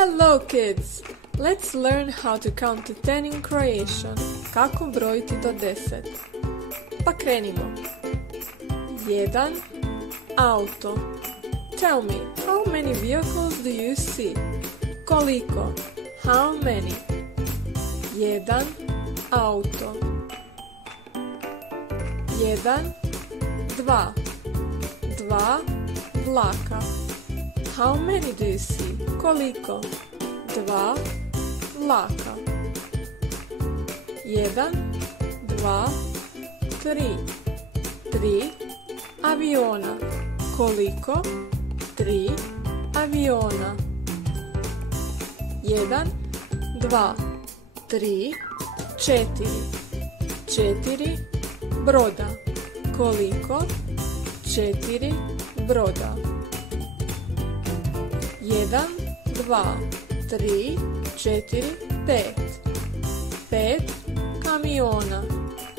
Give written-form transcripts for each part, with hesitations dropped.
Hello kids! Let's learn how to count to 10 in Croatian. Kako brojiti do 10. Pa krenimo. 1. Auto. Tell me, how many vehicles do you see? Koliko? How many? 1. Auto. 1. 2. 2. Vlaka. How many do you see? Koliko? 2 vlaka. 1, 2, 3. 3 aviona. Koliko? 3 aviona. 1, 2, 3, 4. 4 broda. Koliko? 4 broda. 1, 2, 3, 4, 5. 5 kamiona.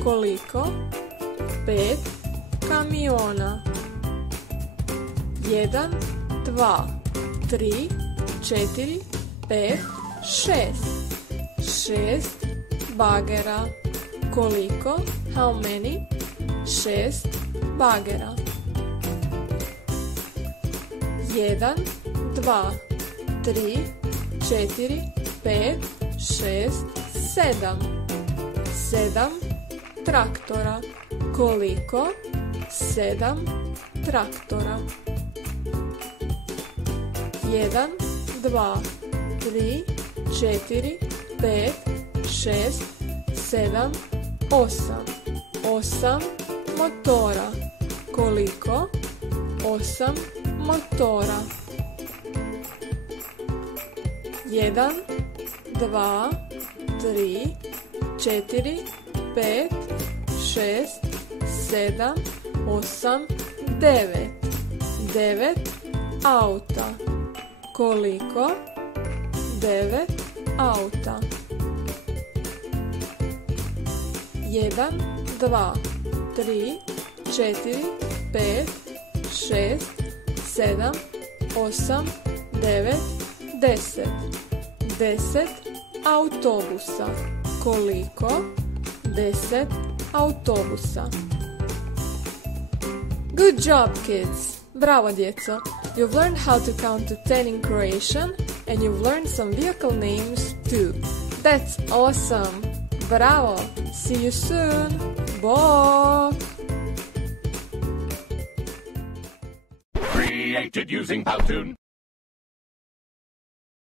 Koliko? 5 kamiona. 1, 2, 3, 4, 5, 6. 6 bagera. Koliko? How many? 6 bagera. 1, 2, 3, 4, 5, 6, 7. 7 traktora. Koliko? 7 traktora. 1, 2, 3, 4, 5, 6, 7, 8. 8 motora. Koliko? 8 motora. 1, 2, 3, 4, 5, 6, 7, 8, 9. 9 auta. Koliko? 9 auta. 1, 2, 3, 4, 5, 6, 7, 8, 9, 10. 10 autobusa. Koliko? 10 autobusa. Good job, kids! Bravo, djeco! You've learned how to count to 10 in Croatian and you've learned some vehicle names too. That's awesome! Bravo! See you soon! Bye! Created using Powtoon.